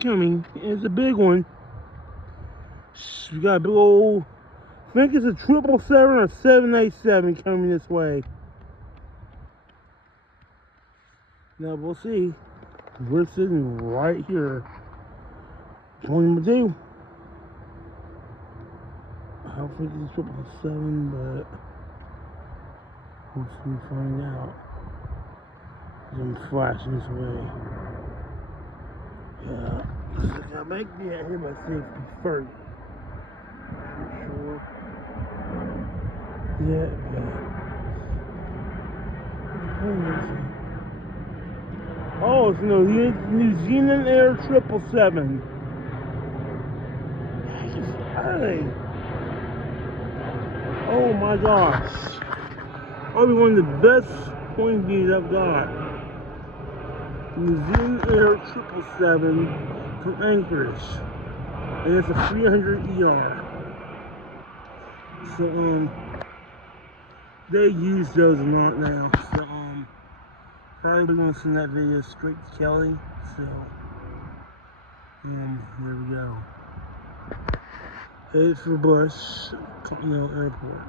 incoming. It's a big one. We got a big old, I think it's a 777 or 787 coming this way. Now we'll see. We're sitting right here. What am I gonna do? I don't think it's a 777, but we'll soon find out. I'm flashing this way. Yeah, I gotta make me out here my safety first. For sure. Yeah. Oh, it's New Zealand Air 777. Hey. Oh my gosh. Probably one of the best point views I've got. New Zealand Air 777 from Anchorage. And it's a 300 ER. So, they use those a lot now. So, probably gonna send that video straight to Kelly. So, there we go. Headed for Bush, Continental Airport.